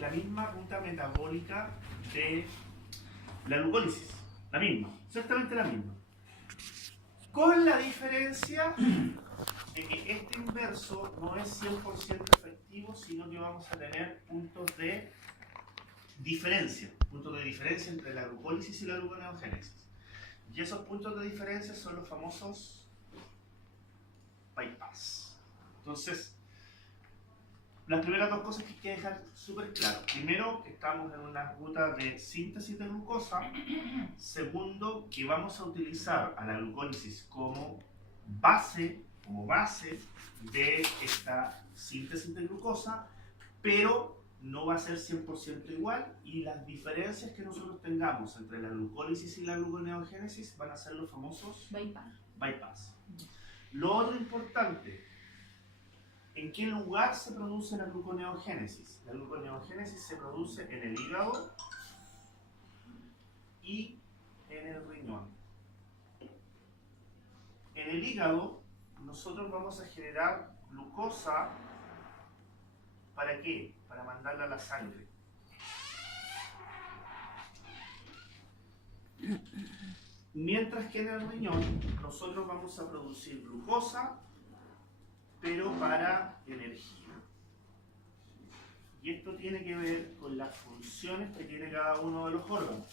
la misma ruta metabólica de la glucólisis. La misma, exactamente la misma. Con la diferencia de que este inverso no es 100% efectivo, sino que vamos a tener puntos de diferencia entre la glucólisis y la gluconeogénesis. Y esos puntos de diferencia son los famosos bypass. Entonces, las primeras dos cosas que hay que dejar súper claro. Primero, que estamos en una ruta de síntesis de glucosa. Segundo, que vamos a utilizar a la glucólisis como base de esta síntesis de glucosa, pero no va a ser 100% igual, y las diferencias que nosotros tengamos entre la glucólisis y la gluconeogénesis van a ser los famosos bypass. Lo otro importante, ¿en qué lugar se produce la gluconeogénesis? La gluconeogénesis se produce en el hígado y en el riñón. En el hígado nosotros vamos a generar glucosa. ¿Para qué? Para mandarla a la sangre. Mientras que en el riñón nosotros vamos a producir glucosa, pero para energía. Y esto tiene que ver con las funciones que tiene cada uno de los órganos.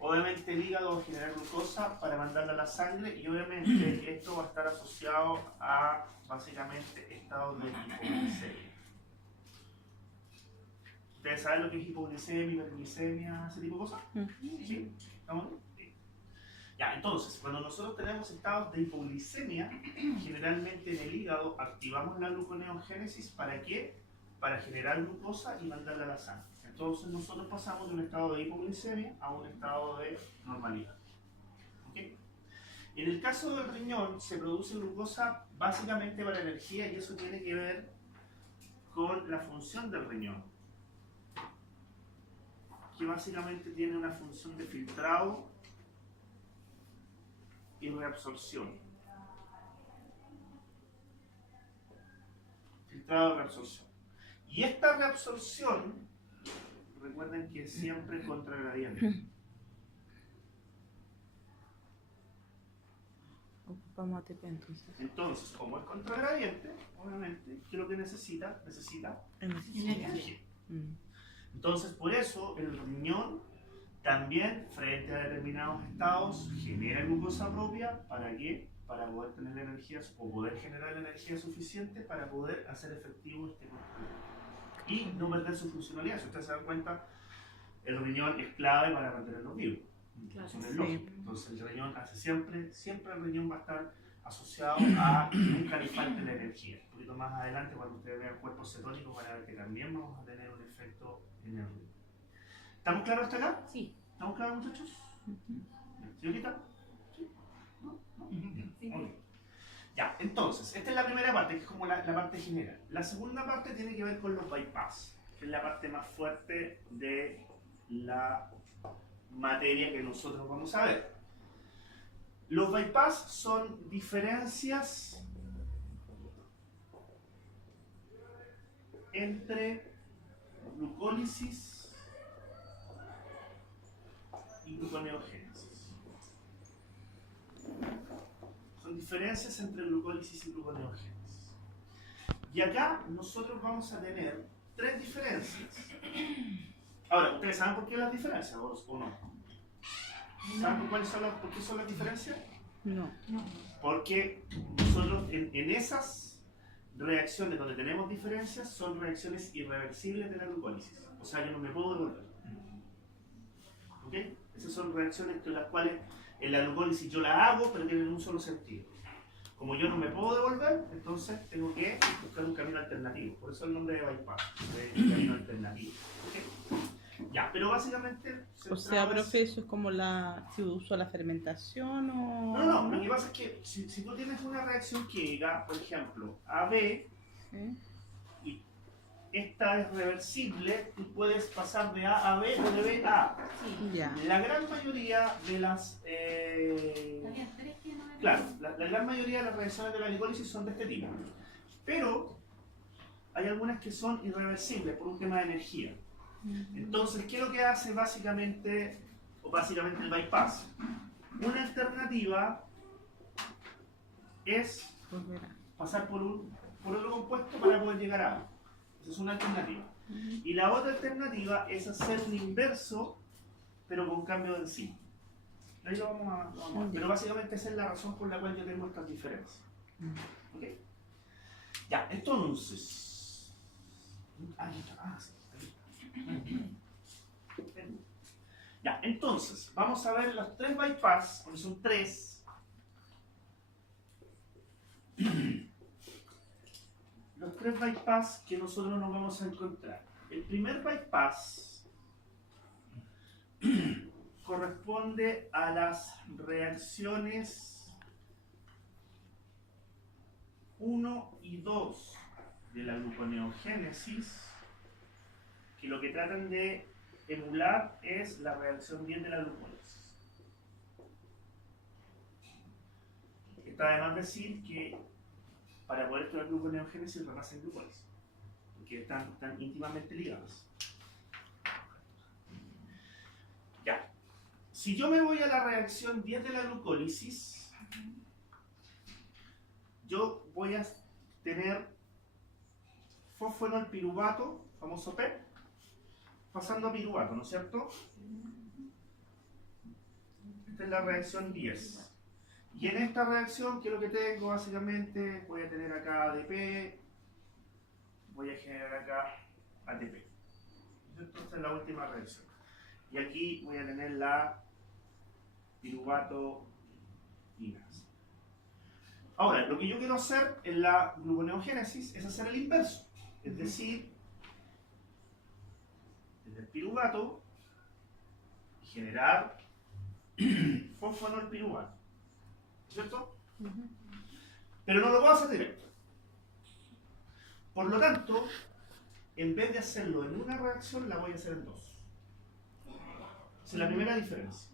Obviamente el hígado va a generar glucosa para mandarla a la sangre, y obviamente esto va a estar asociado a básicamente estados de hipoglucemia. ¿Ustedes saben lo que es hipoglucemia, hiperglicemia, ese tipo de cosas? ¿Sí? ¿Estamos bien? Sí. Ya, entonces, cuando nosotros tenemos estados de hipoglicemia, generalmente en el hígado activamos la gluconeogénesis. ¿Para qué? Para generar glucosa y mandarla a la sangre. Entonces nosotros pasamos de un estado de hipoglicemia a un estado de normalidad. ¿Okay? En el caso del riñón se produce glucosa básicamente para energía, y eso tiene que ver con la función del riñón, que básicamente tiene una función de filtrado y reabsorción. Filtrado y reabsorción. Y esta reabsorción, recuerden que es siempre contragradiente. Ocupamos ATP entonces. Entonces, como es contragradiente, obviamente, ¿qué es lo que necesita? Necesita energía. Entonces, por eso, el riñón también, frente a determinados estados, genera glucosa propia. ¿Para qué? Para poder tener energía, o poder generar la energía suficiente para poder hacer efectivo este control y no perder su funcionalidad. Si ustedes se dan cuenta, el riñón es clave para mantenernos vivos. Claro, eso no es lógico. Entonces el riñón hace siempre el riñón va a estar asociado a que nunca le falte la energía. Un poquito más adelante, cuando ustedes vean cuerpos cetónicos, van a ver que también vamos a tener un efecto en el riñón. ¿Estamos claros hasta acá? Sí. ¿Estamos claros, muchachos? ¿Señorita? ¿Sí? ¿No? ¿No? Sí. Okay. Ya, entonces, esta es la primera parte, que es como la parte general. La segunda parte tiene que ver con los bypass, que es la parte más fuerte de la materia que nosotros vamos a ver. Los bypass son diferencias entre glucólisis y gluconeogénesis. Son diferencias entre glucólisis y gluconeogénesis. Y acá nosotros vamos a tener tres diferencias. Ahora, ¿ustedes saben por qué las diferencias o no? ¿Saben por qué son las diferencias? No. Porque nosotros en esas reacciones donde tenemos diferencias son reacciones irreversibles de la glucólisis. O sea, yo no me puedo devolver. ¿Ok? Esas son reacciones en las cuales en la glucólisis yo la hago, pero tienen un solo sentido. Como yo no me puedo devolver, entonces tengo que buscar un camino alternativo. Por eso el nombre de bypass, de camino alternativo. ¿Okay? Ya, pero básicamente... O sea, profe, eso es como si uso la fermentación o... No, lo que pasa es que si tú tienes una reacción química, por ejemplo, AB, ¿sí? y esta es reversible, tú puedes pasar de A a B o de B a A. Sí. Ya. La gran mayoría de las... Claro, la gran mayoría de las reacciones de la glicólisis son de este tipo. Pero hay algunas que son irreversibles por un tema de energía. Entonces, ¿qué es lo que hace básicamente el bypass? Una alternativa es pasar por otro compuesto para poder llegar a agua. Esa es una alternativa. Y la otra alternativa es hacer un inverso, pero con cambio de enzima. Ahí lo vamos a ver. Pero básicamente esa es la razón por la cual yo tengo estas diferencias. ¿Ok? Ya, entonces. Ahí está. Sí. Ya, entonces, vamos a ver los tres bypass, porque son tres. Los tres bypass que nosotros nos vamos a encontrar. El primer bypass corresponde a las reacciones 1 y 2 de la gluconeogénesis, que lo que tratan de emular es la reacción 10 de la glucólisis. Está de más decir que para poder estudiar gluconeogénesis renace glucólisis, porque están íntimamente ligadas. Ya. Si yo me voy a la reacción 10 de la glucólisis, yo voy a tener fosfenolpiruvato, famoso PEP, pasando a piruvato, ¿no es cierto? Esta es la reacción 10. Y en esta reacción, ¿qué es lo que tengo? Básicamente voy a tener acá ADP, voy a generar acá ATP. Esta es la última reacción. Y aquí voy a tener la piruvato inasa. Ahora, lo que yo quiero hacer en la gluconeogénesis es hacer el inverso. Es decir, desde el piruvato generar fosfonolpiruvato. ¿Cierto? Pero no lo puedo hacer directo. Por lo tanto, en vez de hacerlo en una reacción, la voy a hacer en dos. Esa es la primera diferencia.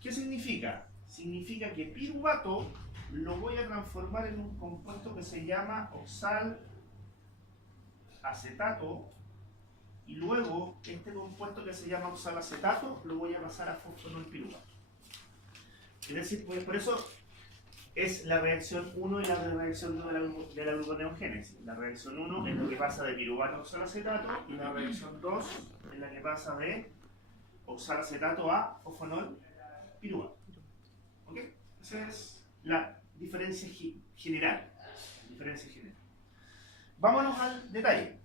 ¿Qué significa? Significa que piruvato lo voy a transformar en un compuesto que se llama oxalacetato, y luego este compuesto que se llama oxalacetato lo voy a pasar a fosfonolpiruvato. Es decir, por eso es la reacción 1 y la reacción 2 de la gluconeogénesis. La reacción 1 es lo que pasa de piruvato a oxalacetato, y la reacción 2 es la que pasa de oxalacetato a fosfonolpiruvato. ¿Ok? Esa es la diferencia general. Vámonos al detalle.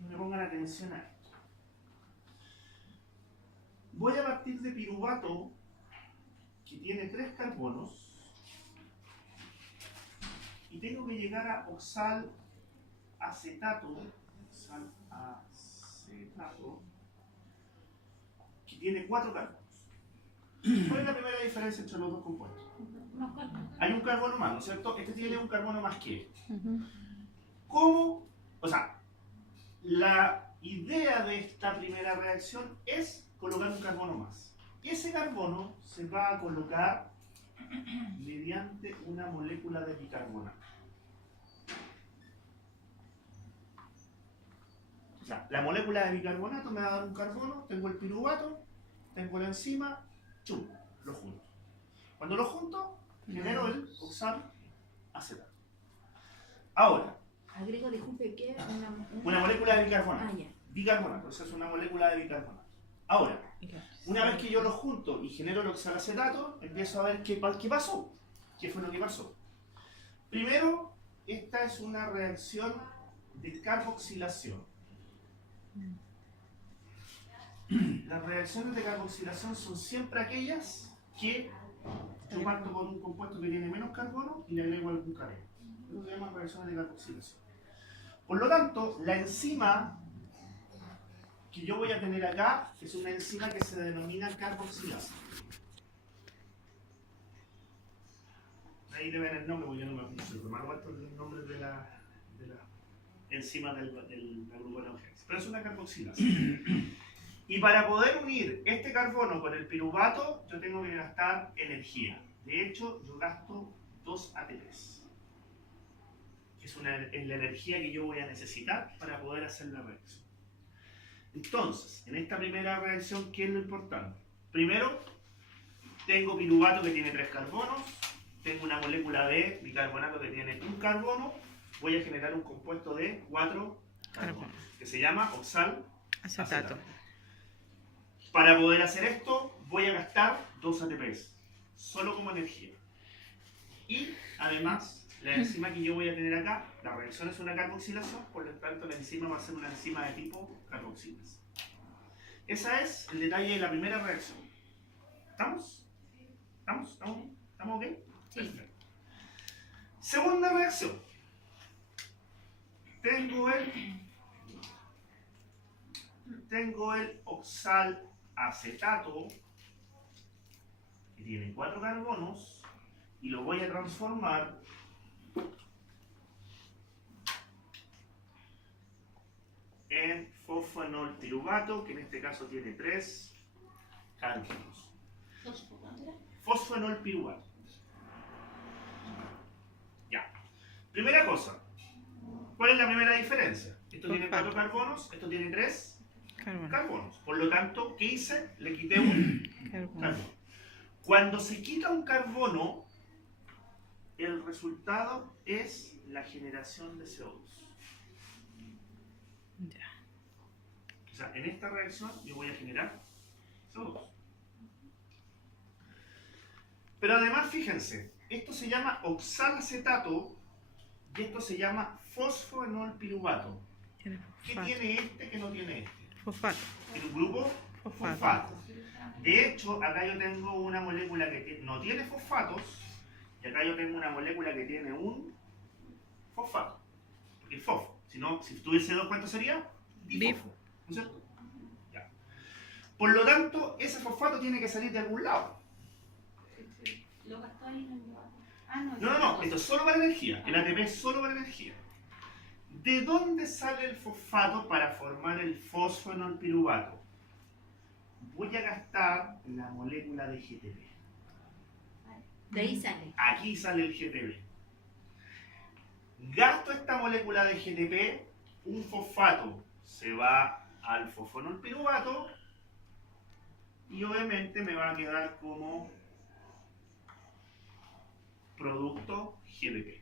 Me pongan atención a esto. Voy a partir de piruvato, que tiene 3 carbonos, y tengo que llegar a oxalacetato, que tiene 4 carbonos. ¿Cuál es la primera diferencia entre los dos compuestos? Hay un carbono más, ¿no es cierto? Este tiene un carbono más que este. ¿Cómo? O sea, la idea de esta primera reacción es colocar un carbono más. Ese carbono se va a colocar mediante una molécula de bicarbonato. O sea, la molécula de bicarbonato me va a dar un carbono, tengo el piruvato, tengo la enzima, chum, lo junto. Cuando lo junto, genero el oxalacetato. Ahora, agrego, disculpe, ¿qué? Una molécula de bicarbonato. Ah, ya. Bicarbonato, esa es una molécula de bicarbonato. Ahora, una vez que yo lo junto y genero el oxalacetato, empiezo a ver qué pasó. ¿Qué fue lo que pasó? Primero, esta es una reacción de carboxilación. Las reacciones de carboxilación son siempre aquellas que yo parto con un compuesto que tiene menos carbono y le agrego algún carbono. Eso se llama reacciones de carboxilación. Por lo tanto, la enzima que yo voy a tener acá es una enzima que se denomina carboxilasa. Ahí le ven el nombre, porque yo no me acuerdo más el nombre de la enzima de la gluconeogénesis. Pero es una carboxilasa. Y para poder unir este carbono con el piruvato, yo tengo que gastar energía. De hecho, yo gasto 2 ATPs. Que es la energía que yo voy a necesitar para poder hacer la reacción. Entonces, en esta primera reacción, ¿qué es lo importante? Primero, tengo piruvato que tiene 3 carbonos. Tengo una molécula de bicarbonato que tiene 1 carbono. Voy a generar un compuesto de 4 carbonos, que se llama oxalacetato. Para poder hacer esto, voy a gastar 2 ATPs, solo como energía. Y además, la enzima que yo voy a tener acá, la reacción es una carboxilación, por lo tanto la enzima va a ser una enzima de tipo carboxilasa. Ese es el detalle de la primera reacción. ¿Estamos? ¿Estamos ok? Sí. Perfecto. Segunda reacción. Tengo el oxalacetato, que tiene 4 carbonos, y lo voy a transformar en fosfoenolpiruvato, que en este caso tiene 3 carbonos. Fosfoenolpiruvato. Ya. Primera cosa. ¿Cuál es la primera diferencia? Esto tiene 4 carbonos, esto tiene 3 carbonos. Por lo tanto, ¿qué hice? Le quité un carbono. Cuando se quita un carbono, el resultado es la generación de CO2. O sea, en esta reacción yo voy a generar CO2. Pero además, fíjense, esto se llama oxalacetato y esto se llama fosfoenolpiruvato. ¿Qué tiene este que no tiene este? Fosfato. El grupo fosfato. De hecho, acá yo tengo una molécula que no tiene fosfatos y acá yo tengo una molécula que tiene un fosfato. Porque el fosfo, si tuviese 2, ¿cuánto sería? Difosfo. ¿No es cierto? Ya. Por lo tanto, ese fosfato tiene que salir de algún lado. ¿Lo gastó ahí en el debate? No, esto es solo para energía. El ATP es solo para energía. ¿De dónde sale el fosfato para formar el fosfoenolpiruvato? Voy a gastar la molécula de GTP. De ahí sale. Aquí sale el GTP. Gasto esta molécula de GTP, un fosfato se va al fosfoenolpiruvato y obviamente me va a quedar como producto GDP.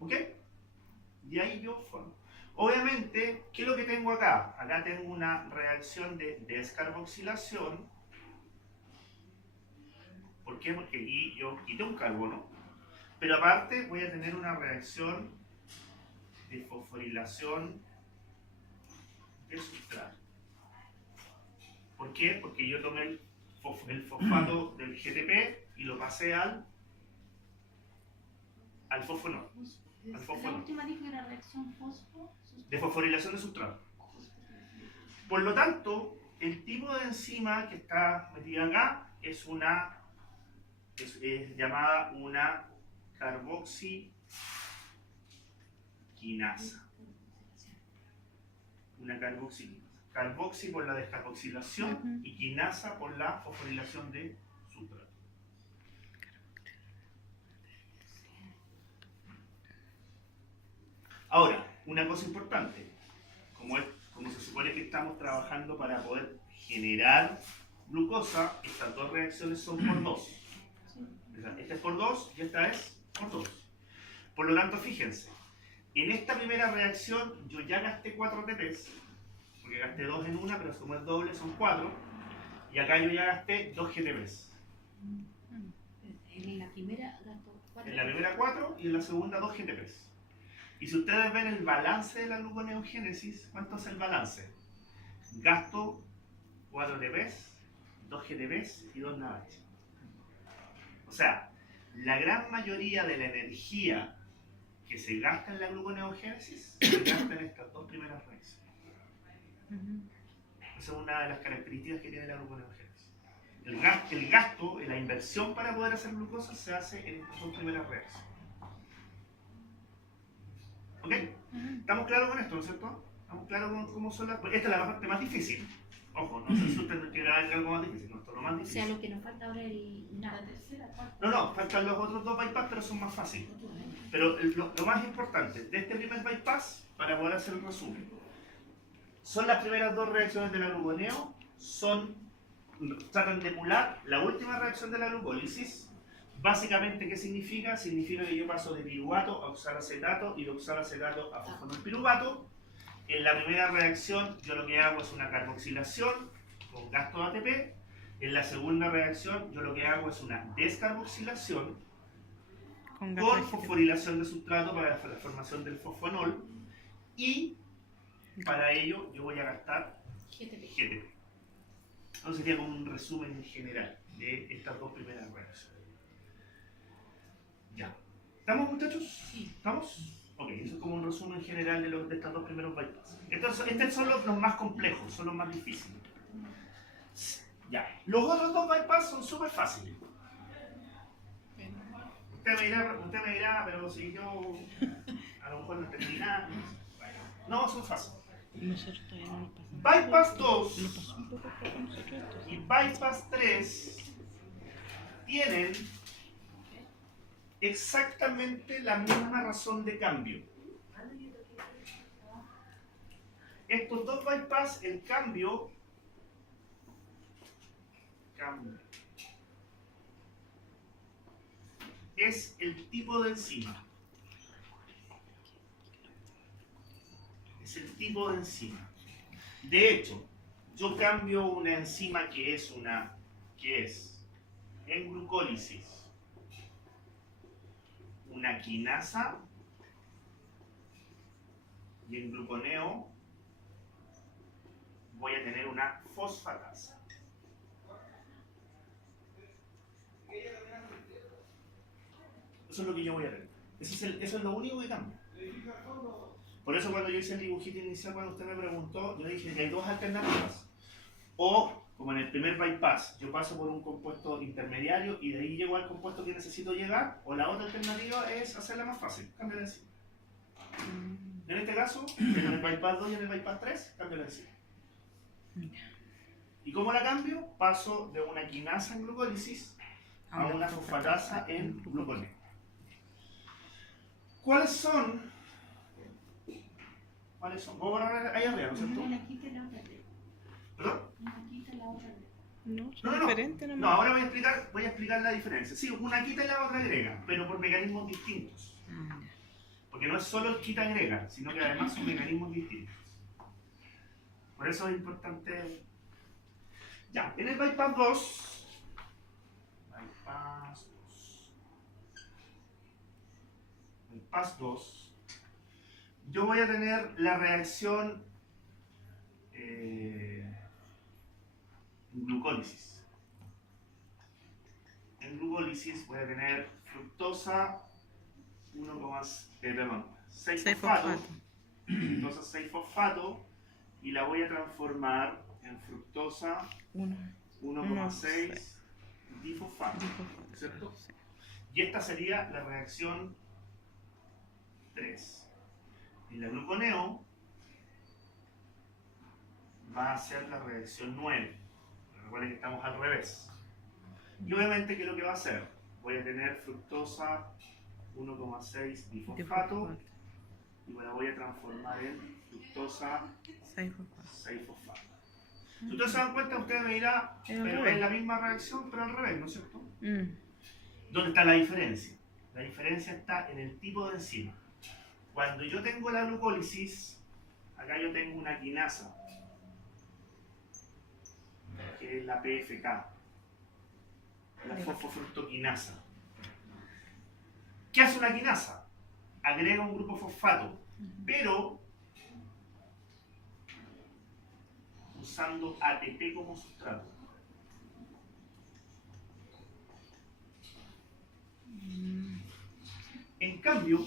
¿Ok? Y ahí yo formo. Obviamente, ¿qué es lo que tengo acá? Acá tengo una reacción de descarboxilación. ¿Por qué? Porque aquí yo quité un carbono. Pero aparte voy a tener una reacción de fosforilación de sustrato. ¿Por qué? Porque yo tomé el fosfato del GTP y lo pasé al fosfonol. La última dijo que era reacción fosfo. De fosforilación de sustrato. Por lo tanto, el tipo de enzima que está metida acá es llamada una carboxiquinasa. Una carboxiquinasa. Carboxi por la descarboxilación y quinasa por la fosforilación de sustrato. Ahora, una cosa importante, como se supone que estamos trabajando para poder generar glucosa, estas dos reacciones son por 2. Esta es por 2 y esta es por 2. Por lo tanto, fíjense, en esta primera reacción yo ya gasté 4 ATPs, porque gasté 2 en una, pero como es doble son 4, y acá yo ya gasté 2 GTPs. En la primera gastó 4. En la primera 4 y en la segunda 2 GTPs. Y si ustedes ven el balance de la gluconeogénesis, ¿cuánto es el balance? Gasto 4 ATPs, 2 GTPs y 2 NADH. O sea, la gran mayoría de la energía que se gasta en la gluconeogénesis se gasta en estas dos primeras reacciones. Esa es una de las características que tiene la gluconeogénesis. El gasto, la inversión para poder hacer glucosa se hace en estas dos primeras reacciones. ¿Ok? ¿Estamos claros con esto, no es cierto? ¿Estamos claros con cómo son las...? Esta es la parte más difícil. Ojo, no sé si usted quiere ver algo más difícil, no, esto es lo más O difícil. sea, lo que nos falta ahora es la tercera, cuarta. No, faltan los otros dos bypass, pero son más fáciles. Pero lo más importante de este primer bypass, para poder hacer el resumen, son las primeras dos reacciones de la gluconeo, tratan de emular la última reacción de la glucólisis. Básicamente, ¿qué significa? Significa que yo paso de piruvato a oxalacetato y de oxalacetato a fosfonolpiruvato. En la primera reacción, yo lo que hago es una carboxilación con gasto de ATP. En la segunda reacción, yo lo que hago es una descarboxilación con fosforilación de sustrato para la formación del fosfonol. Y para ello, yo voy a gastar GTP. Entonces sería como un resumen general de estas dos primeras reacciones. Ya. ¿Estamos, muchachos? Sí. ¿Estamos? Ok, eso es como un resumen general de estos dos primeros bypass. Estos son los más complejos, son los más difíciles. Ya. Los otros dos bypass son súper fáciles. Usted me dirá, pero si yo a lo mejor no entendí nada. No, son fáciles. Nosotros todavía no nos pasamos. Bypass 2 Le pasó un poco por nosotros esto. y Bypass 3 tienen exactamente la misma razón de cambio. Estos dos bypass, el cambio es el tipo de enzima. Es el tipo de enzima. De hecho, yo cambio una enzima que es en glucólisis una quinasa y en gluconeo voy a tener una fosfatasa. Eso es lo que yo voy a tener. Eso es lo único que cambia. Por eso cuando yo hice el dibujito inicial, cuando usted me preguntó, yo dije que hay dos alternativas. O, como en el primer bypass, yo paso por un compuesto intermediario y de ahí llego al compuesto que necesito llegar. O la otra alternativa es hacerla más fácil, cambiar la enzima. En este caso, en el bypass 2 y en el bypass 3, cambio la enzima. ¿Y cómo la cambio? Paso de una quinasa en glucólisis a una fosfatasa en gluconeo. ¿Cuáles son? Vamos a ver ahí arriba, ¿no es cierto? Una quita y la otra. ¿Perdón? Una quita y la otra. No, No. diferente nomás. No, ahora voy a explicar la diferencia. Sí, una quita y la otra agrega, pero por mecanismos distintos. Porque no es solo el quita agrega, sino que además son mecanismos distintos. Por eso es importante. Ya, en el bypass 2. Bypass 2. Yo voy a tener la reacción glucólisis. En glucólisis voy a tener fructosa 6-fosfato. Fructosa 6-fosfato y la voy a transformar en fructosa 1,6 difosfato. ¿Cierto? Y esta sería la reacción 3. En la gluconeo va a ser la reacción 9. Recuerden que estamos al revés. Y obviamente, ¿qué es lo que va a hacer? Voy a tener fructosa 1,6 difosfato y la voy a transformar en fructosa 6-fosfato. Si ustedes se dan cuenta, ustedes me dirán, pero es la misma reacción, pero al revés, ¿no es cierto? ¿Dónde está la diferencia? La diferencia está en el tipo de enzima. Cuando yo tengo la glucólisis, acá yo tengo una quinasa, que es la PFK, la fosfofructoquinasa. ¿Qué hace una quinasa? Agrega un grupo fosfato, pero usando ATP como sustrato. En cambio,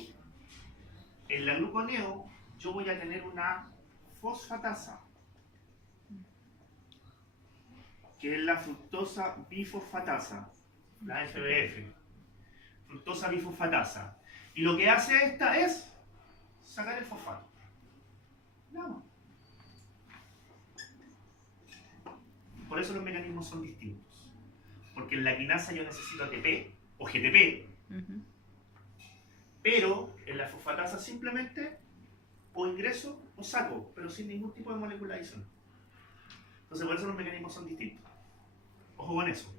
en la gluconeo yo voy a tener una fosfatasa, que es la fructosa bifosfatasa, la FBF, fructosa bifosfatasa. Y lo que hace esta es sacar el fosfato. Nada más. Por eso los mecanismos son distintos. Porque en la quinasa yo necesito ATP o GTP, pero en la fosfatasa simplemente o ingreso o saco, pero sin ningún tipo de molécula adicional. Entonces por eso los mecanismos son distintos. Ojo con eso,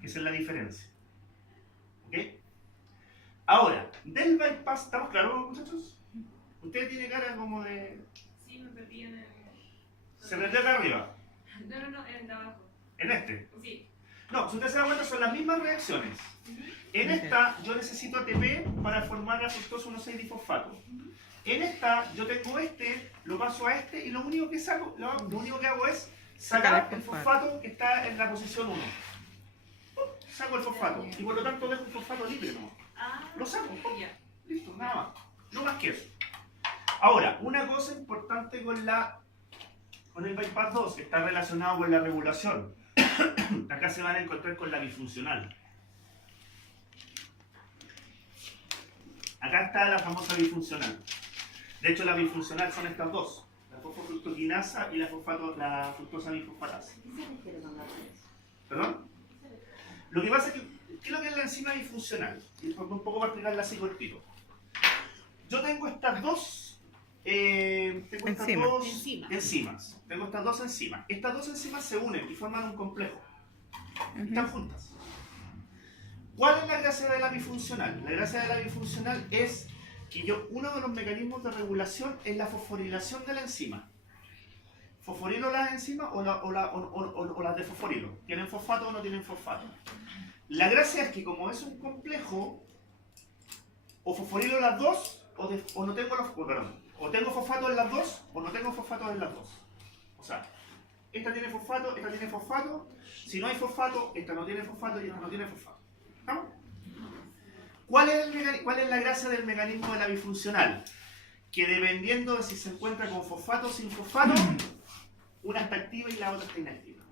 que esa es la diferencia. ¿Ok? Ahora, del bypass, ¿estamos claros, muchachos? Usted tiene cara como de... Sí, me perdí en el... Se perdió acá arriba. No, en el de abajo. En este. Sí. No, si usted se da cuenta, son las mismas reacciones. En esta, yo necesito ATP para formar la fructosa 1,6-difosfato. En esta, yo tengo este, lo paso a este, y lo único que saco, lo único que hago es sacar el fosfato que está en la posición 1. Saco el fosfato, y por lo tanto dejo un fosfato libre, ¿no? Lo saco. Ya. Listo, nada más. No más que eso. Ahora, una cosa importante con el bypass 2, que está relacionado con la regulación. Acá se van a encontrar con la bifuncional. Acá está la famosa bifuncional. De hecho, la bifuncional son estas dos. La fosfofructoquinasa y la fructosa bifosfatasa. ¿Perdón? Lo que pasa es que, ¿qué es lo que es la enzima bifuncional? Y un poco para explicarla así cortito. Yo tengo estas dos enzimas. Tengo estas dos enzimas. Estas dos enzimas se unen y forman un complejo. Están juntas. ¿Cuál es la gracia de la bifuncional? La gracia de la bifuncional es que uno de los mecanismos de regulación es la fosforilación de la enzima. ¿Fosforilo las enzimas o las desfosforilo? ¿Tienen fosfato o no tienen fosfato? La gracia es que como es un complejo, o fosforilo las dos o no tengo o tengo fosfato en las dos o no tengo fosfato en las dos. O sea, esta tiene fosfato, esta tiene fosfato. Si no hay fosfato, esta no tiene fosfato y esta no tiene fosfato. ¿No? ¿Cuál es la gracia del mecanismo de la bifuncional? Que dependiendo de si se encuentra con fosfato o sin fosfato, una está activa y la otra está inactiva.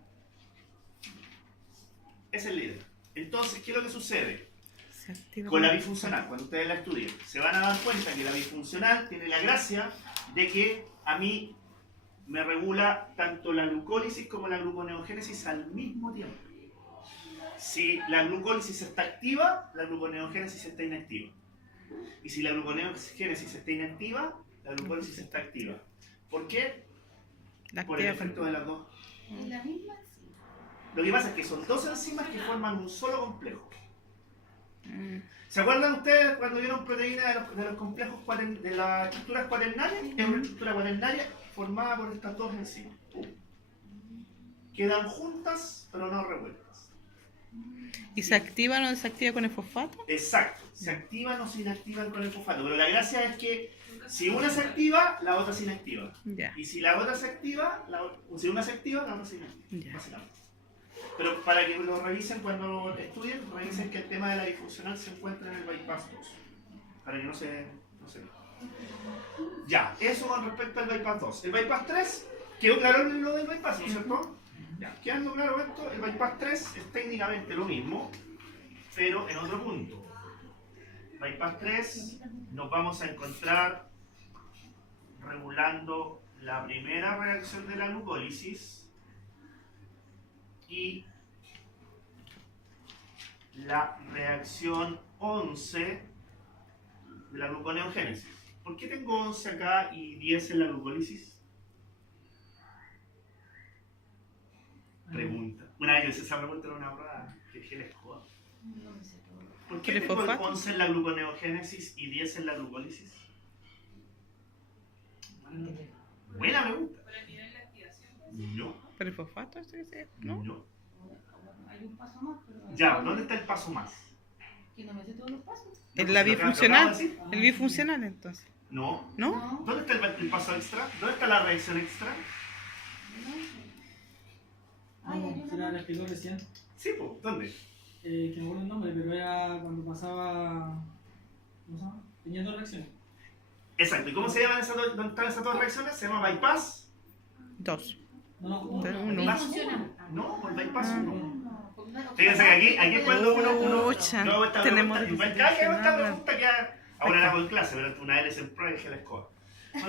Esa es la idea. Entonces, ¿qué es lo que sucede? Con la bifuncional, cuando ustedes la estudien, se van a dar cuenta que la bifuncional tiene la gracia de que a mí me regula tanto la glucólisis como la gluconeogénesis al mismo tiempo. Si la glucólisis está activa, la gluconeogénesis está inactiva. Y si la gluconeogénesis está inactiva, la glucólisis está activa. ¿Por qué? Por el efecto de las dos. ¿Es la misma? Sí. Lo que pasa es que son dos enzimas que forman un solo complejo. ¿Se acuerdan ustedes cuando vieron proteínas de los complejos, de las estructuras cuaternarias? Es una estructura cuaternaria formada por estas dos enzimas. Quedan juntas, pero no revueltas. ¿Y se activan o desactivan con el fosfato? Exacto, se activan o se inactivan con el fosfato, pero la gracia es que si una se activa, la otra se inactiva. Ya. Y si la otra se activa, si una se activa, la otra se inactiva. Básicamente. Pero para que lo revisen cuando lo estudien, revisen que el tema de la bifuncional se encuentra en el bypass 2. Para que no se... Ya, eso con respecto al bypass 2. El bypass 3, quedó claro lo del bypass, ¿no es cierto? Ya, quedando claro esto, el bypass 3 es técnicamente lo mismo, pero en otro punto. Bypass 3 nos vamos a encontrar regulando la primera reacción de la glucólisis y la reacción 11 de la gluconeogénesis. ¿Por qué tengo 11 acá y 10 en la glucólisis? Pregunta. Una vez que hice esa pregunta era una prueba que les joda. ¿Por qué tengo 11 en la gluconeogénesis y 10 en la glucólisis? Buena pregunta. ¿Por el nivel de activación? No. ¿Pero el fosfato? ¿No? No. Hay un paso más, pero... Ya, ¿dónde está el paso más? Que no me sé todos los pasos. ¿En la bifuncional? El bifuncional, entonces. No. ¿No? ¿Dónde está el paso extra? ¿Dónde está la reacción extra? Se la explicó recién. Sí, pues, ¿dónde? Que no recuerdo el nombre, pero era cuando pasaba. ¿Cómo se llama? Tenía dos reacciones. Exacto. ¿Y cómo se llaman dónde están esas dos reacciones? Se llama bypass. 2. No. Bypass funciona. No, el bypass 1. No. Fíjense que aquí es cuando uno Pucha, no, esta tenemos pregunta, igual cada que hago esta pregunta queda, ahora la hago en clase, pero una vez en prueba y dije la escoba.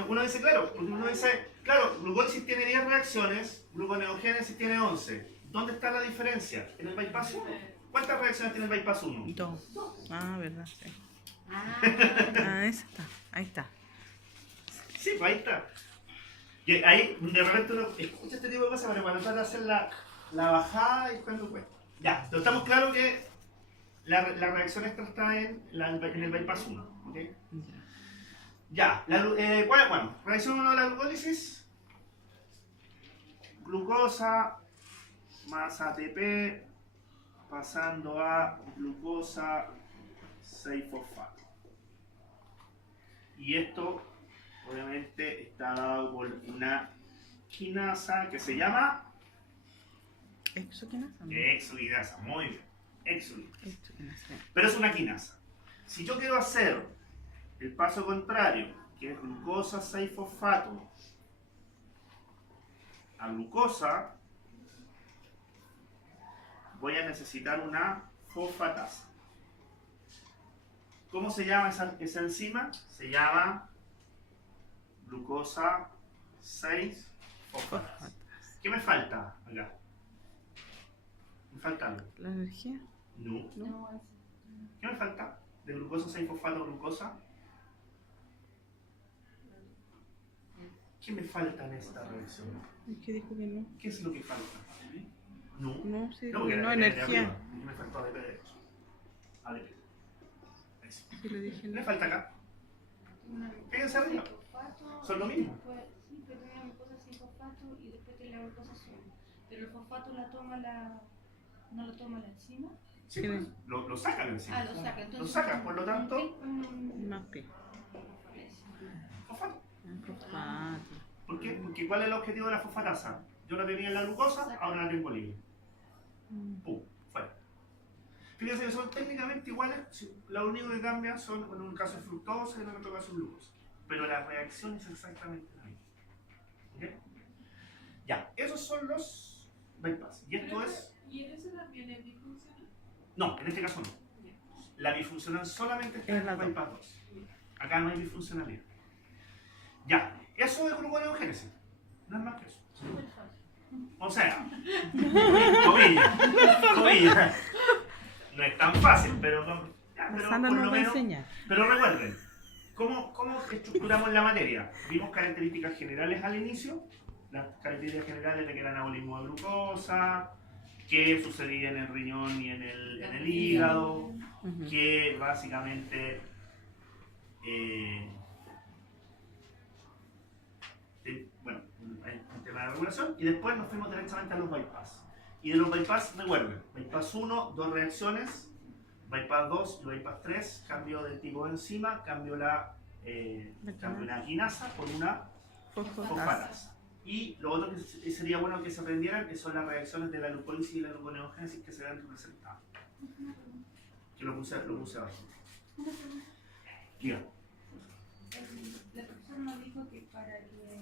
Uno dice, claro, porque uno dice, claro, glucólisis tiene 10 reacciones, gluconeogénesis tiene 11. ¿Dónde está la diferencia? ¿En el bypass 1? ¿Cuántas reacciones tiene el bypass 1? 2. Ah, verdad, sí. Ah, Ah, esa está. Ahí está. Sí, pues ahí está. Y ahí, de repente uno escucha este tipo de cosas para tratar de hacer la bajada y cuando cuesta. Ya, pero estamos claros que la reacción extra está en el bypass 1. ¿Ok? Ya, bueno, reacción 1 de la glucólisis. Glucosa más ATP pasando a glucosa 6-fosfato. Y esto obviamente está dado por una quinasa que se llama ¿Exoquinasa? exoquinasa. Muy bien, exoquinasa. Exoquinasa. Pero es una quinasa. Si yo quiero hacer el paso contrario, que es glucosa 6-fosfato a glucosa, voy a necesitar una fosfatasa. ¿Cómo se llama esa enzima? Se llama glucosa 6-fosfatasa. ¿Qué me falta acá? ¿Me falta algo? ¿La energía? No. no, es... ¿Qué me falta? De glucosa 6-fosfato a glucosa. ¿Qué me falta en esta reacción? Es que dijo que no. ¿Qué es lo que falta? No. No, sí, dijo porque que no, era de energía. arriba. Y me faltó ADP de hecho. ADP. Eso. Sí, le dije ¿Qué no. me falta acá? Fíjense arriba. Son lo mismo. Sí, pero tiene glucosa sin fosfato y después tiene la glucosa sola. Pero el fosfato no lo toma la enzima. Sí, pues, lo sacan encima. Ah, lo saca. Entonces, Lo sacan, por lo tanto, Más P. fosfato. Fosfato. ¿Por qué? Porque ¿cuál es el objetivo de la fosfatasa? Yo la tenía en la glucosa, ahora la tengo libre. Pum, fuera. Fíjense que son técnicamente iguales, lo único que cambia son, en un caso es fructosa y en otro caso es glucosa. Pero la reacción es exactamente la misma. ¿Ok? Ya, esos son los bypass. Y esto es... ¿Y en ese también es bifuncional? No, en este caso no. La bifuncional solamente está en Es la el bypass 2. Acá no hay bifuncionalidad. Ya, eso es gluconeogénesis. No es más que eso. O sea, comillas. No es tan fácil, pero Sandra por nos lo va a menos. enseñar. Pero recuerden, ¿cómo estructuramos la materia? Vimos características generales al inicio, las características generales de que era anabolismo de glucosa, qué sucedía en el riñón y en el hígado, Ujú. que básicamente bueno, hay un tema de regulación, y después nos fuimos directamente a los bypass. Y de los bypass, recuerden, bypass 1, 2 reacciones, bypass 2 y bypass 3, cambio del tipo de enzima, cambio una quinasa por una Fosfatasa. fosfatasa. Y lo otro que sería bueno que se aprendieran, que son las reacciones de la glucólisis y la gluconeogénesis que se ven representadas. Que lo puse abajo. Diga. La profesora nos dijo que para que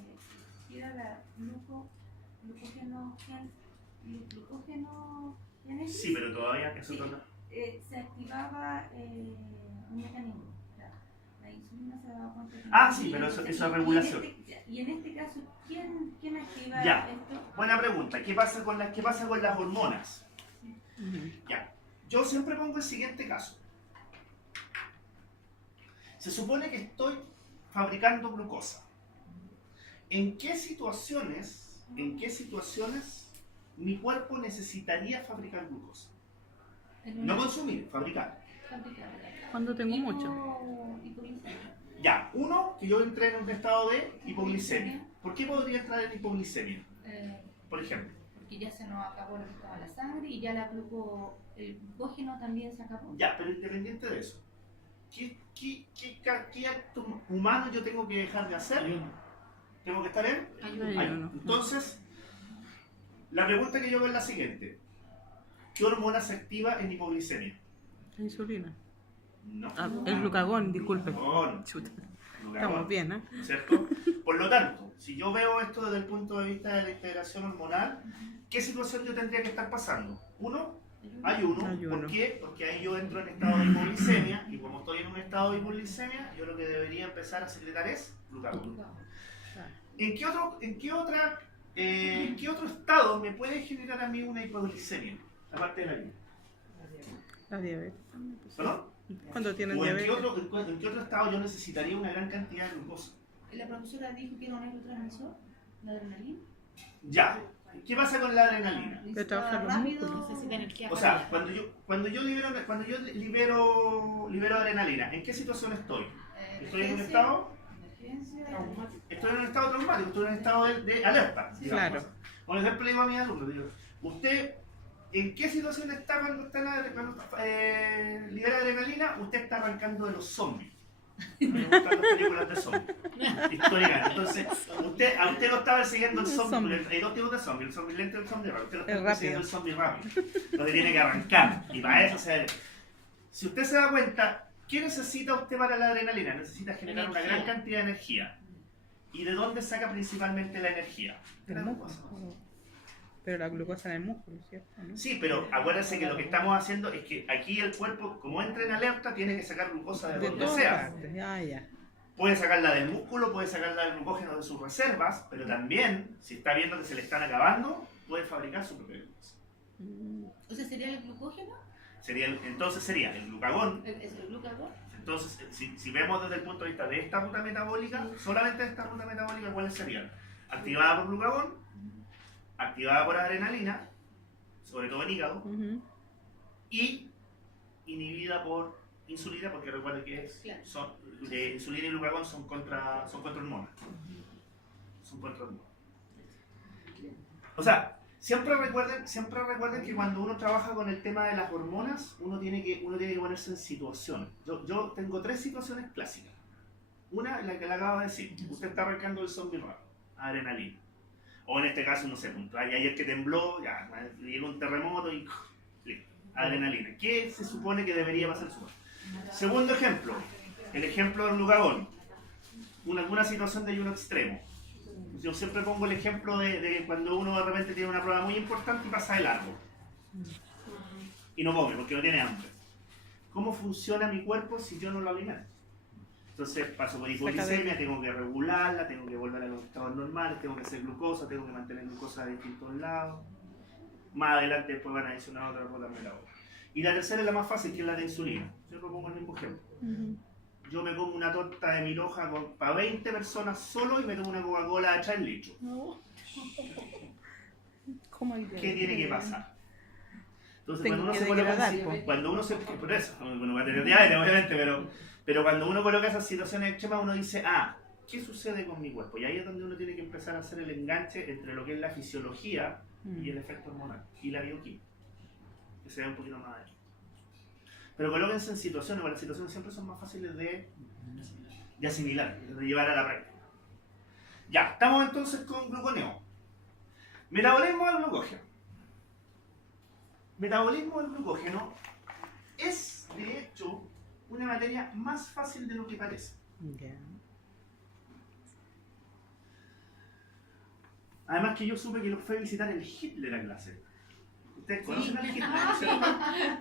hiciera la glucogénesis, Sí, pero todavía eso no. se activaba un mecanismo. O sea, la insulina se daba cuenta que Ah, sí, pero eso es regulación. Y en este caso, ¿quién activa Ya. esto? Buena pregunta. ¿Qué pasa con las hormonas? Ujú. Ya. Yo siempre pongo el siguiente caso. Se supone que estoy fabricando glucosa. ¿En qué situaciones mi cuerpo necesitaría fabricar glucosa? No consumir, fabricar. Cuando tengo mucho. Hipoglicemia. Ya, uno, que yo entré en un estado de hipoglicemia. ¿Por qué podría entrar en hipoglicemia? Por ejemplo. Porque ya se nos acabó toda la sangre y ya el glucógeno también se acabó. Ya, pero independiente de eso, ¿qué acto humano yo tengo que dejar de hacer? ¿Tengo que estar en? Ayuno. Entonces, la pregunta que yo hago es la siguiente. ¿Qué hormona se activa en hipoglicemia? La insulina. No. Ah, el glucagón, disculpe. Glucagón. Chuta. Glucagón, Estamos bien, ¿eh? ¿cierto? Por lo tanto, si yo veo esto desde el punto de vista de la integración hormonal, ¿qué situación yo tendría que estar pasando? Uno, ayuno. Ayuno. ¿Por qué? Porque ahí yo entro en estado de hipoglicemia y como estoy en un estado de hipoglicemia, yo lo que debería empezar a secretar es glucagón. ¿En qué otro estado me puede generar a mí una hipoglicemia? Aparte de la vida. La diabetes también. Pues. ¿Perdón? Cuando tienen ¿O en diabetes. en qué otro estado yo necesitaría una gran cantidad de glucosa? La profesora dijo que era un neurotransmisor, la adrenalina. Ya. ¿Qué pasa con la adrenalina? Que trabaja los músculos. Necesita energía O sea, rápida. cuando yo libero adrenalina, ¿en qué situación estoy? ¿Estoy en un estado? Estoy en un estado traumático, estoy en un estado de alerta. Digamos. Claro. Por ejemplo, le digo a mis alumnos, digo, ¿usted en qué situación está cuando libera adrenalina? Usted está arrancando de los zombies. Me gustan las películas de zombies. Históricas. Entonces, a usted lo está persiguiendo el zombie. Hay dos tipos de zombies, el zombie lento y el zombie rápido. Usted lo está persiguiendo el zombie rápido. Lo que tiene que arrancar. Y para eso si usted se da cuenta, ¿qué necesita usted para la adrenalina? Necesita generar una gran cantidad de energía. ¿Y de dónde saca principalmente la energía? De la glucosa. Pero la glucosa en el músculo, ¿cierto? ¿No? Sí, pero acuérdense que lo que estamos haciendo es que aquí el cuerpo, como entra en alerta, tiene que sacar glucosa de donde todas sea. partes. Ya. Puede sacarla del músculo, puede sacarla del glucógeno de sus reservas, pero también, si está viendo que se le están acabando, puede fabricar su propia glucosa. O sea, ¿sería el glucógeno? Entonces sería el glucagón. ¿Es el glucagón? Entonces, si vemos desde el punto de vista de esta ruta metabólica, solamente de esta ruta metabólica, ¿cuáles serían? Activada por glucagón, activada por adrenalina, sobre todo en hígado, y inhibida por insulina, porque recuerden que insulina y glucagón son contra hormonas. Son contra hormonas. O sea, siempre recuerden que cuando uno trabaja con el tema de las hormonas, uno tiene que ponerse en situaciones. Yo tengo 3 situaciones clásicas. Una es la que le acabo de decir. Usted está arrancando el zombie rápido, adrenalina. O en este caso, no sé, ayer que tembló, ya llegó un terremoto y listo, adrenalina. ¿Qué se supone que debería pasar en su cuerpo? Segundo ejemplo, el ejemplo del glucagón. Alguna situación de ayuno extremo. Yo siempre pongo el ejemplo de cuando uno de repente tiene una prueba muy importante y pasa de largo. Y no come porque no tiene hambre. ¿Cómo funciona mi cuerpo si yo no lo alimento? Entonces paso por hipoglicemia, tengo que regularla, tengo que volver a los estados normales, tengo que hacer glucosa, tengo que mantener glucosa de distintos lados. Más adelante después van a adicionar otra ruta metabólica. Y la tercera es la más fácil, que es la de insulina. Yo propongo el mismo ejemplo. Yo me como una torta de 1000 hojas para 20 personas solo y me tomo una Coca-Cola de 3 litros. ¿Qué tiene que pasar? Entonces, cuando uno se por eso, bueno, va a tener diabetes obviamente, pero cuando uno coloca esas situaciones extremas, uno dice, ¿qué sucede con mi cuerpo? Y ahí es donde uno tiene que empezar a hacer el enganche entre lo que es la fisiología y el efecto hormonal y la bioquímica, que se ve un poquito más adelante. Pero colóquense en situaciones, porque las situaciones siempre son más fáciles de asimilar, de llevar a la práctica. Ya, estamos entonces con gluconeo. Metabolismo del glucógeno. Metabolismo del glucógeno es, de hecho, una materia más fácil de lo que parece. Además que yo supe que lo fue a visitar el Hitler a clase. ¿Ustedes conocen al Hitler?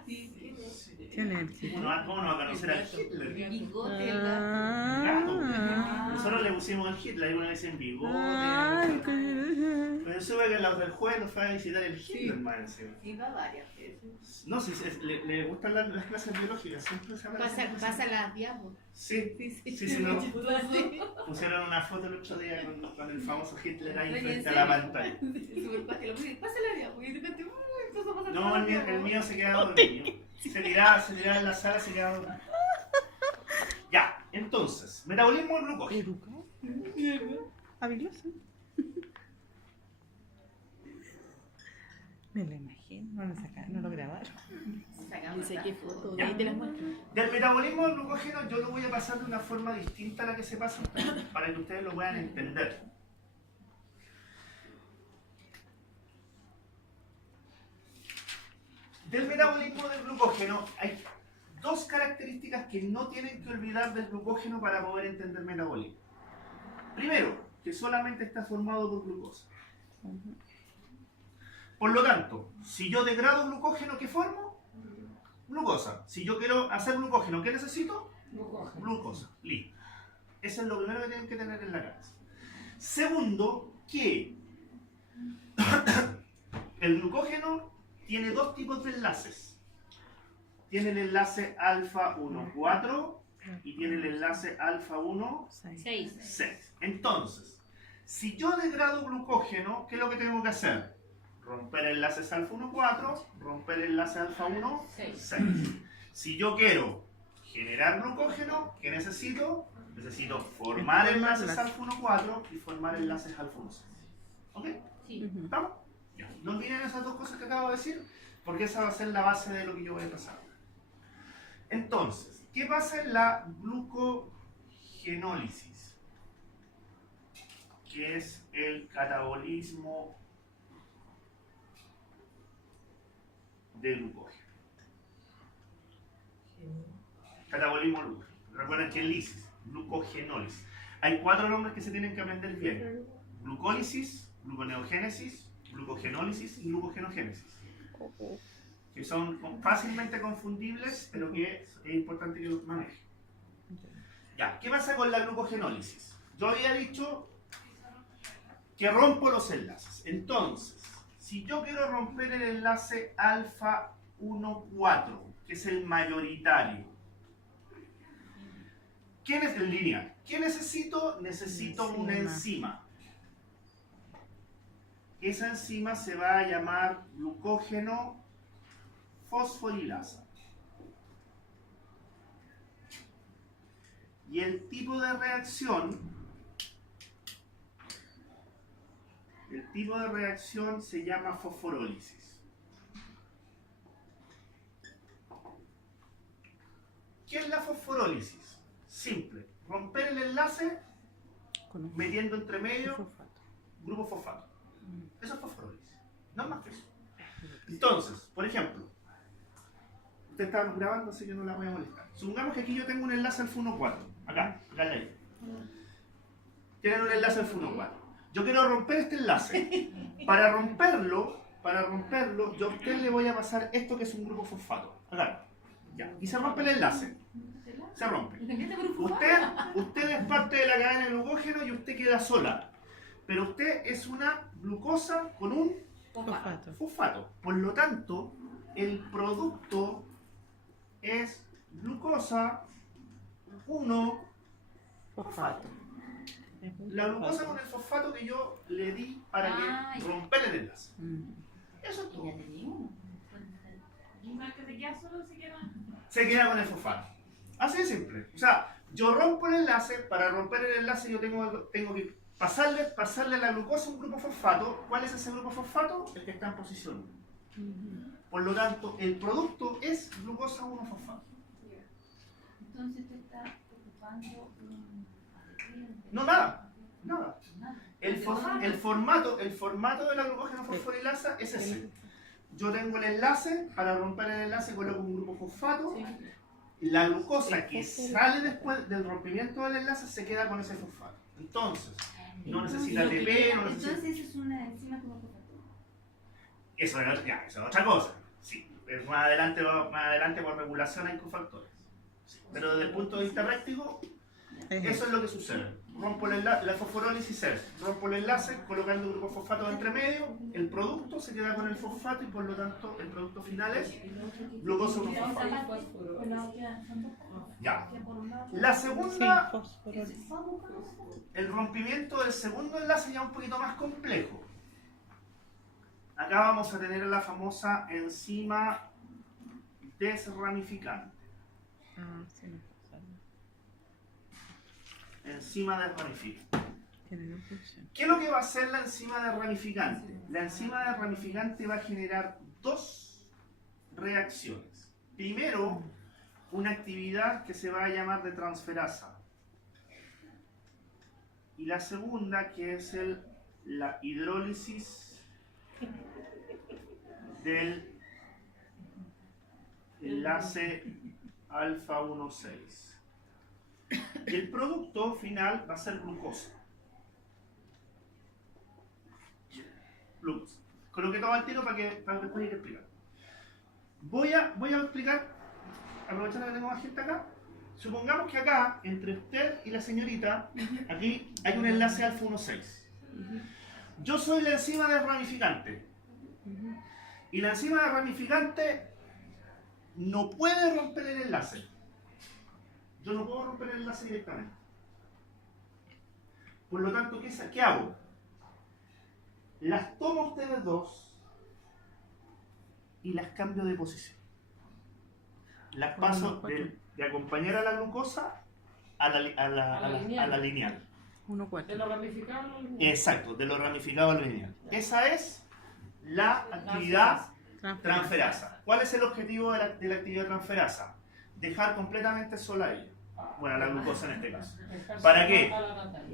¿Quién es el ¿Cómo no va a conocer al Hitler? Bigote, el Gato. Nosotros le pusimos al Hitler, alguna vez en bigote. Pero yo supe que el jueves lo fue a visitar el Hitler, más encima. Iba varias veces. No, si le gustan las clases biológicas, siempre se Pasa las diabos. Sí, no. Pusieron una foto el otro día con el famoso Hitler ahí frente a la pantalla. Pasa la diabos y de repente empezó a pasar. No, el mío se quedaba dormido. Se tiraba en la sala, se quedaba dormido. Ya, entonces, metabolismo del glucógeno. ¿Habiloso? Me lo imagino, no lo grabaron. Dice qué foto, Ya. ahí te las muestro. Del metabolismo del glucógeno yo lo voy a pasar de una forma distinta a la que se pasa para que ustedes lo puedan entender. Del metabolismo del glucógeno hay 2 características que no tienen que olvidar del glucógeno para poder entender metabolismo. Primero, que solamente está formado por glucosa. Por lo tanto, si yo degrado glucógeno, ¿qué formo? Glucosa. Si yo quiero hacer glucógeno, ¿qué necesito? Glucosa. Listo. Eso es lo primero que tienen que tener en la cabeza. Segundo, que el glucógeno tiene dos tipos de enlaces. Tiene el enlace alfa 1,4 y tiene el enlace alfa 1,6. Entonces, si yo degrado glucógeno, ¿qué es lo que tengo que hacer? Romper enlaces alfa 1,4, romper el enlace alfa 1,6. Si yo quiero generar glucógeno, ¿qué necesito? Necesito formar enlaces alfa 1,4 y formar enlaces alfa 1,6. ¿Ok? Sí. ¿Estamos? Ya. No olviden esas dos cosas que acabo de decir, porque esa va a ser la base de lo que yo voy a pasar. Entonces, ¿qué pasa en la glucogenólisis? Que es el catabolismo de glucógeno. Catabolismo glucógeno. Recuerden que es lisis, glucogenólisis. Hay 4 nombres que se tienen que aprender bien: glucólisis, gluconeogénesis, glucogenólisis y glucogenogénesis, que son fácilmente confundibles, pero que es importante que los manejen. Ya, ¿qué pasa con la glucogenólisis? Yo había dicho que rompo los enlaces. Entonces, si yo quiero romper el enlace alfa 1,4, que es el mayoritario, ¿quién es el lineal? ¿Qué necesito? Necesito una enzima. Esa enzima se va a llamar glucógeno fosforilasa. Y el tipo de reacción se llama fosforólisis. ¿Qué es la fosforólisis? Simple, romper el enlace metiendo entre medio grupo fosfato. Eso es fosforólisis, no es más que eso. Entonces, por ejemplo, ustedes estaban grabando, así que no la voy a molestar. Supongamos que aquí yo tengo un enlace alfa 1,4, acá en la I. Tienen un enlace alfa 1,4. Yo quiero romper este enlace. Para romperlo, yo a usted le voy a pasar esto que es un grupo fosfato. Acá. Ya. Y se rompe el enlace. Se rompe. Usted es parte de la cadena de glucógeno y usted queda sola. Pero usted es una glucosa con un fosfato. Por lo tanto, el producto es glucosa 1 fosfato. La glucosa con el fosfato que yo le di para que romper el enlace. Eso es todo. Y más que se queda solo, Se queda con el fosfato. Así de simple. O sea, yo rompo el enlace. Para romper el enlace yo tengo que pasarle a la glucosa un grupo fosfato. ¿Cuál es ese grupo fosfato? El que está en posición 1. Por lo tanto, el producto es glucosa 1 fosfato. Entonces te está ocupando No, nada. El formato de la glucógeno fosforilasa es ese. Yo tengo el enlace, para romper el enlace coloco un grupo fosfato. La glucosa que sale después del rompimiento del enlace se queda con ese fosfato. Entonces, no necesita ATP, no necesita... Entonces eso es una enzima como fosfato. Eso es otra cosa. Sí, más adelante por regulación hay cofactores. Sí. Pero desde el punto de vista práctico, eso es lo que sucede. Rompo la fosforólisis es, rompo el enlace colocando un grupo fosfato entre medio, el producto se queda con el fosfato y por lo tanto el producto final es glucosa 1 fosfato. Ya. La segunda, el rompimiento del segundo enlace ya un poquito más complejo. Acá vamos a tener la famosa enzima desramificante. Enzima desramificante. ¿Qué es lo que va a hacer la enzima desramificante? La enzima desramificante va a generar dos reacciones. Primero, una actividad que se va a llamar de transferasa. Y la segunda, que es la hidrólisis del enlace alfa 1,6. Y el producto final va a ser glucosa. coloqué todo al tiro para que después ir a explicar. Voy a explicar, aprovechando que tengo más gente acá. Supongamos que acá, entre usted y la señorita, aquí hay un enlace alfa 1,6. Yo soy la enzima del ramificante. Y la enzima del ramificante no puede romper el enlace. Yo no puedo romper el enlace directamente. Por lo tanto, ¿qué hago? Las tomo a ustedes dos y las cambio de posición. Las paso de acompañar a la glucosa a la lineal. 1,4. De lo ramificado a lo lineal. Exacto, de lo ramificado a lo lineal. Esa es la actividad transferasa. ¿Cuál es el objetivo de la actividad transferasa? Dejar completamente sola a ella. Bueno, a la glucosa en este caso. ¿Para qué?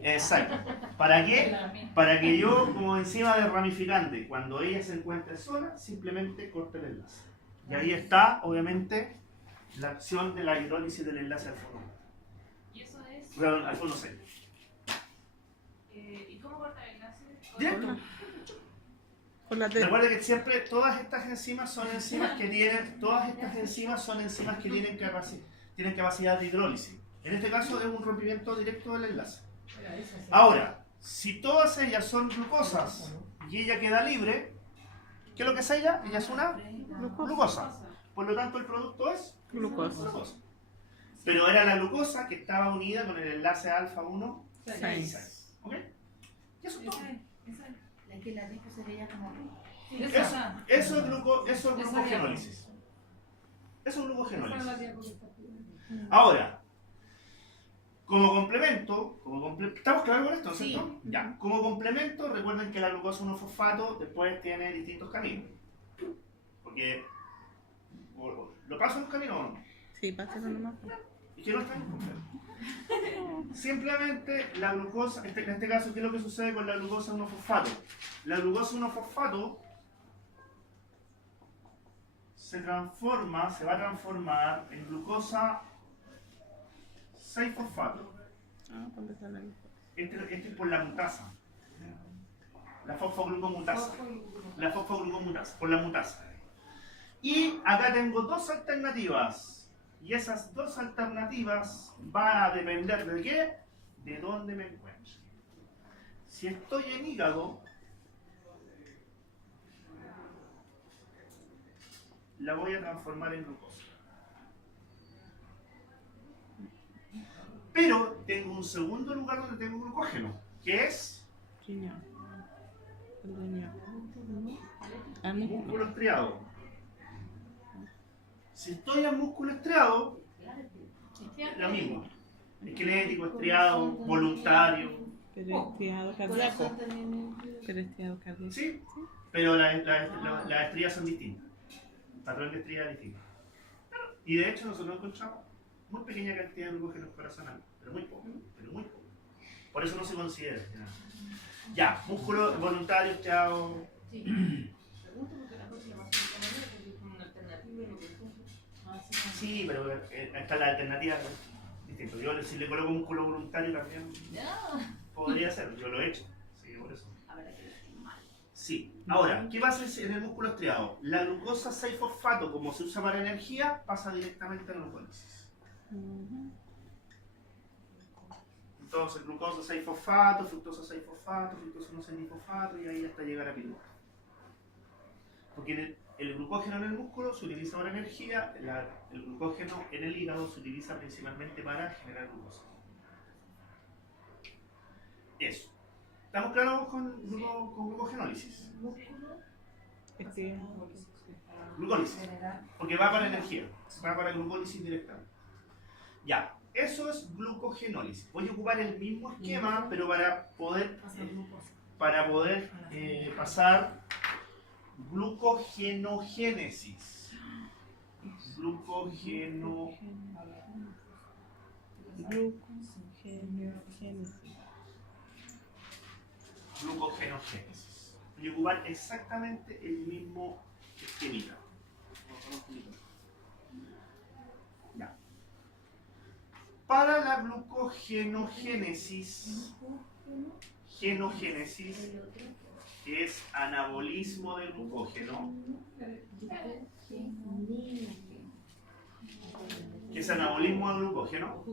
Exacto. ¿Para qué? Para que yo, como enzima del ramificante, cuando ella se encuentre sola, simplemente corte el enlace. Y ahí está, obviamente, la acción de la hidrólisis del enlace alfa-1. ¿Y eso es? Perdón, alfa 1,6. ¿Y cómo corta el enlace? Directo. Con la Recuerda que siempre todas estas enzimas son enzimas que tienen, tienen capacidad de hidrólisis. En este caso es un rompimiento directo del enlace. Ahora, si todas ellas son glucosas y ella queda libre, ¿qué es lo que es ella? Ella es una glucosa. Por lo tanto, el producto es glucosa. Pero era la glucosa que estaba unida con el enlace alfa 1, 6. ¿ok? Y eso es todo. La que la dijo se veía como... Eso es glucogenólisis. Eso es glucogenólisis. Ahora, como complemento, ¿estamos claros con esto, cierto? Ya. Como complemento, recuerden que la glucosa 1-fosfato después tiene distintos caminos. Porque, ¿lo paso en un camino o no? Sí, pásalo nomás. Y que no está incompleto. Simplemente la glucosa, en este caso, ¿qué es lo que sucede con la glucosa 1-fosfato? La glucosa 1-fosfato se va a transformar en glucosa 6-fosfato. Para empezar la glucosa. Este es por la mutasa. La fosfoglucomutasa. Por la mutasa. Y acá tengo dos alternativas. Y esas dos alternativas van a depender de qué, de dónde me encuentre. Si estoy en hígado, la voy a transformar en glucosa. Pero tengo un segundo lugar donde tengo glucógeno, que es Riñón. El riñón. músculo estriado. Si estoy en músculo estriado, lo mismo. Esquelético, estriado, voluntario. Pero estriado cardíaco. Sí, pero las estrías son distintas. El patrón de estría es distinto. Y de hecho nosotros encontramos muy pequeña cantidad de glucógeno corazonal, pero muy poco. Por eso no se considera. Ya, músculo voluntario, estriado. Sí, pero está la alternativa distinta. Yo si le coloco músculo voluntario también podría ser, yo lo he hecho. Sí, por eso. Sí. Ahora, ¿qué pasa en el músculo estriado? La glucosa 6-fosfato, como se usa para energía, pasa directamente a la glucólisis. Entonces, glucosa 6-fosfato, fructosa 6-fosfato, fructosa 1,6-fosfato y ahí hasta llegar a piruvato. Porque el glucógeno en el músculo se utiliza para energía, el glucógeno en el hígado se utiliza principalmente para generar glucosa. Eso. ¿Estamos claros con glucogenólisis? Glucólisis. Porque va para energía, va para glucólisis directamente. Ya, eso es glucogenólisis. Voy a ocupar el mismo esquema, pero para poder pasar glucogenogénesis. Glucogenogénesis. Voy a ocupar exactamente el mismo esquemita. Ya. Para la glucogenogénesis, es anabolismo de glucógeno. ¿Qué es anabolismo de glucógeno?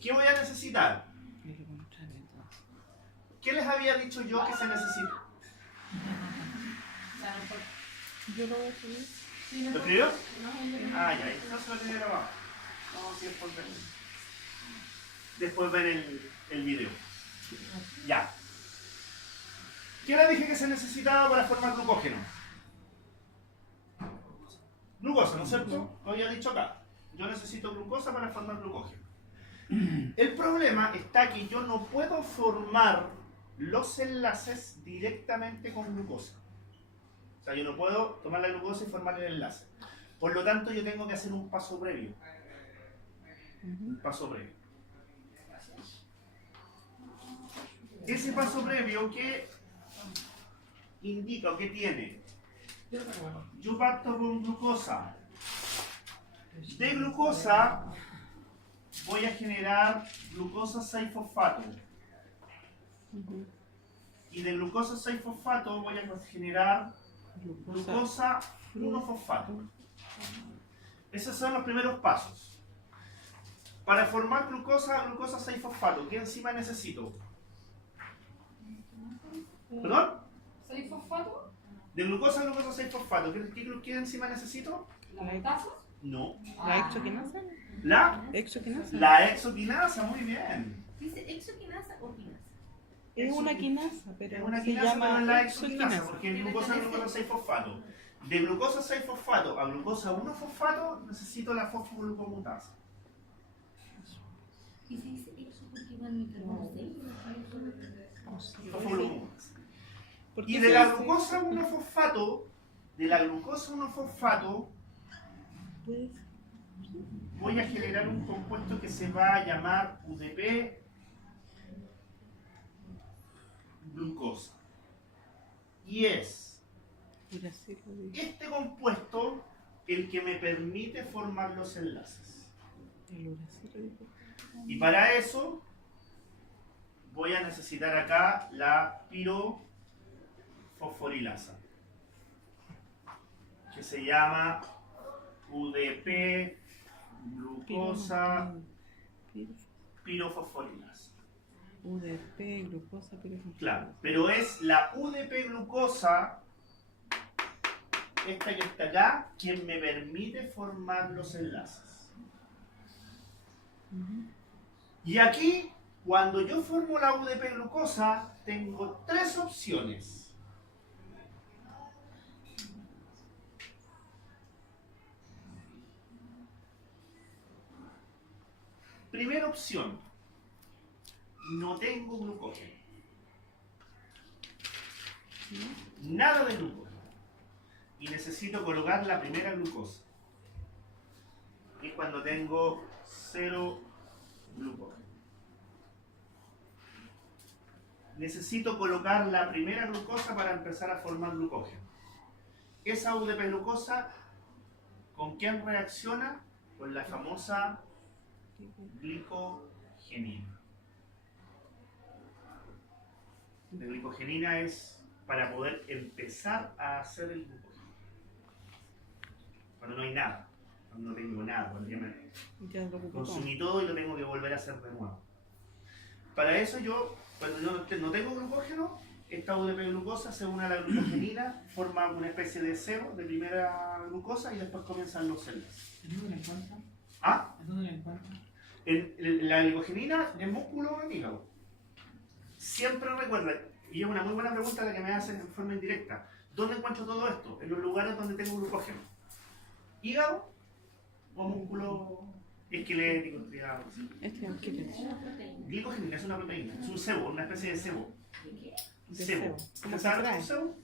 ¿Qué voy a necesitar? ¿Qué les había dicho yo que se necesita? Yo lo voy a subir. ¿Lo escribió? Ah, ya, no se lo tiene grabado. No, si después ven. Después ven el video. Ya. ¿Qué le dije que se necesitaba para formar glucógeno? Glucosa, ¿no es cierto? Lo había dicho acá. Yo necesito glucosa para formar glucógeno. El problema está que yo no puedo formar los enlaces directamente con glucosa. O sea, yo no puedo tomar la glucosa y formar el enlace. Por lo tanto, yo tengo que hacer un paso previo. Un paso previo. Ese paso previo, ¿qué indica o qué tiene? Yo parto con glucosa. De glucosa voy a generar glucosa 6-fosfato. Y de glucosa 6-fosfato voy a generar glucosa 1-fosfato. Esos son los primeros pasos. Para formar glucosa 6-fosfato, ¿qué enzima necesito? ¿Perdón? ¿6-fosfato? De glucosa 6-fosfato, ¿qué enzima necesito? ¿La lactasa? No. ¿La exoquinasa? ¿La? ¿Exoquinasa? La exoquinasa, muy bien. ¿Dice exoquinasa o quinasa? Es una quinasa, pero Es una se quinasa, pero llama es la exoquinasa, exoquinasa. porque en glucosa 6-fosfato. De glucosa 6-fosfato a glucosa 1-fosfato necesito la fosfoglucomutasa. ¿Y se dice exo porque va en el carbono 6? Fosfoglucomutasa. ¿Por qué Y se de la dice? glucosa 1-fosfato, Pues, voy a generar un compuesto que se va a llamar UDP glucosa. Y es uracilo de- este compuesto el que me permite formar los enlaces. el uracilo de- Y para eso voy a necesitar acá la pirofosforilasa, que se llama UDP glucosa Piro- pirofosforilasa. UDP, glucosa, pirofosfato. Claro, pero es la UDP glucosa, esta que está acá, quien me permite formar los enlaces. Y aquí, cuando yo formo la UDP glucosa, tengo tres opciones. Primera opción, no tengo glucógeno. Nada de glucógeno. Y necesito colocar la primera glucosa. Es cuando tengo 0 glucógeno. Necesito colocar la primera glucosa para empezar a formar glucógeno. Esa UDP glucosa, ¿con quién reacciona? Con la famosa glicogenina. La glicogenina es para poder empezar a hacer el glucógeno. Cuando no hay nada, cuando no tengo nada, cuando ya me Ya lo ocupó todo. consumí todo y lo tengo que volver a hacer de nuevo. Para eso yo, cuando yo no tengo glucógeno, esta UDP glucosa se une a la glucogenina, forma una especie de cebo de primera glucosa y después comienzan los enlaces. ¿En dónde la encuentran? ¿Ah? ¿En dónde la encuentran? La glicogenina en músculo o en hígado. Siempre recuerda, y es una muy buena pregunta la que me hacen en forma indirecta, ¿dónde encuentro todo esto? En los lugares donde tengo glucógeno. ¿Hígado o músculo esquelético? Este es el Glicogenina es una proteína, es un sebo, una especie de sebo. De Sebo. sebo. ¿Cómo se ¿Sabes trae? un sebo?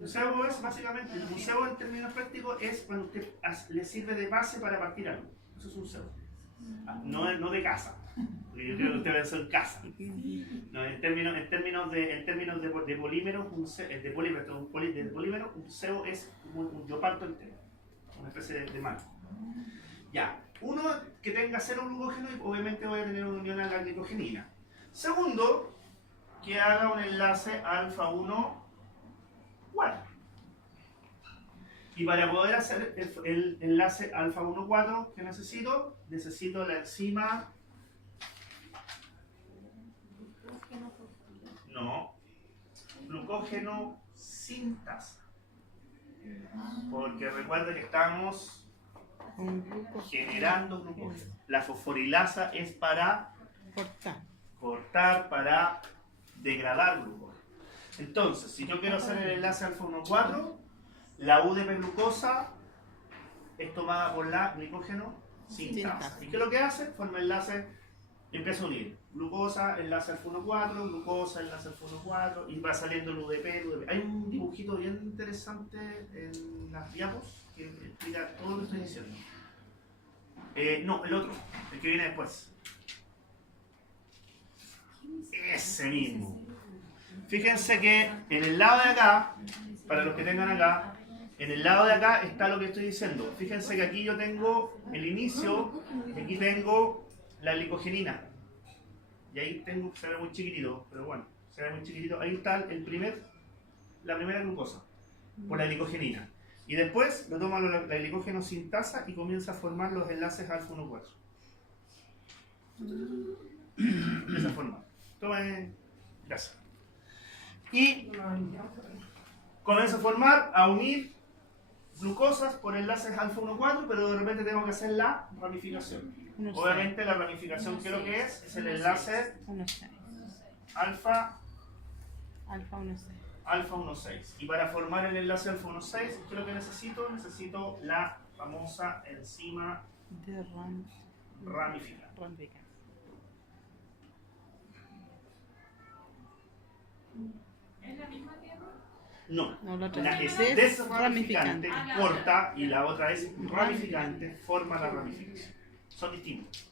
Un sebo es básicamente, un sebo en términos prácticos es cuando usted le sirve de base para partir algo. Eso es un sebo. No de casa. Porque yo creo que ustedes son casa. No, en términos de polímeros, de polímero, un sebo es un yo parto entero. Una especie de marco. Ya. Uno, que tenga 0 glucógeno y obviamente voy a tener una unión a la glicogenina. Segundo, que haga un enlace alfa 1 4. Y para poder hacer el enlace alfa 1,4, ¿qué necesito? Necesito la enzima. No, glucógeno sintasa. Porque recuerda que estamos generando glucógeno. La fosforilasa es para cortar, para degradar glucógeno. Entonces, si yo quiero hacer el enlace alfa 1,4, la UDP-glucosa es tomada por la glicógeno sintasa. ¿Y qué es lo que hace? Forma enlace, empieza a unir glucosa, enlace alfa 1,4, glucosa, enlace alfa 1,4 y va saliendo el UDP. Hay un dibujito bien interesante en las diapos que explica todo lo que estoy diciendo. No, el otro, el que viene después. Ese mismo. Fíjense que en el lado de acá, para los que tengan acá, en el lado de acá está lo que estoy diciendo. Fíjense que aquí yo tengo el inicio y aquí tengo la glicogenina. Y ahí tengo, se ve muy chiquitito, pero bueno, se ve muy chiquitito. Ahí está la primera glucosa, por la glicogenina. Y después lo toma la glicógeno sintasa y comienza a formar los enlaces alfa 1,4. De esa forma. Tomen. Gracias. Y comienza a formar, a unir glucosas por enlaces alfa 1,4, pero de repente tengo que hacer la ramificación. Obviamente la ramificación, ¿qué es lo que es? Es el enlace alfa 1,6. Y para formar el enlace alfa 1,6, ¿qué es lo que necesito? Necesito la famosa enzima de ramificante. ¿Es la misma tierra? No, la otra una es es desramificante, ramificante. corta, y la otra es ramificante, forma la ramificación. Son distintos.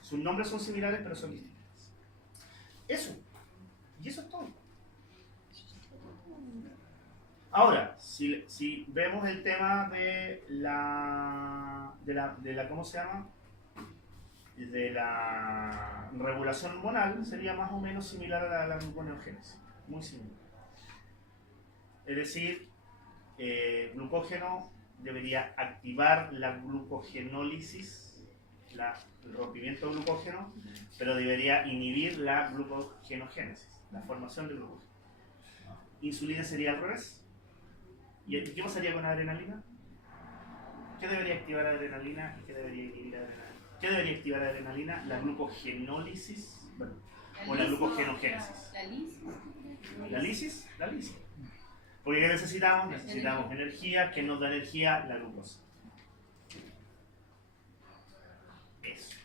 Sus nombres son similares, pero son distintos. Eso. Y eso es todo. Ahora, si vemos el tema de la ¿cómo se llama? De la regulación hormonal, sería más o menos similar a la gluconeogénesis. Muy similar. Es decir, glucógeno debería activar la glucogenólisis, el rompimiento de glucógeno, pero debería inhibir la glucogenogénesis, la formación de glucógeno. Insulina sería al revés. ¿Y qué pasaría con adrenalina? ¿Qué debería activar adrenalina y qué debería inhibir adrenalina? ¿Qué debería activar adrenalina? La glucogenólisis, bueno, o la glucogenogénesis. ¿La lisis? La lisis. Porque ¿qué necesitamos? Necesitamos energía. ¿Qué nos da energía? La glucosa. Eso.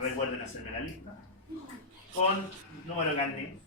Recuerden hacerme la lista con número de carnet.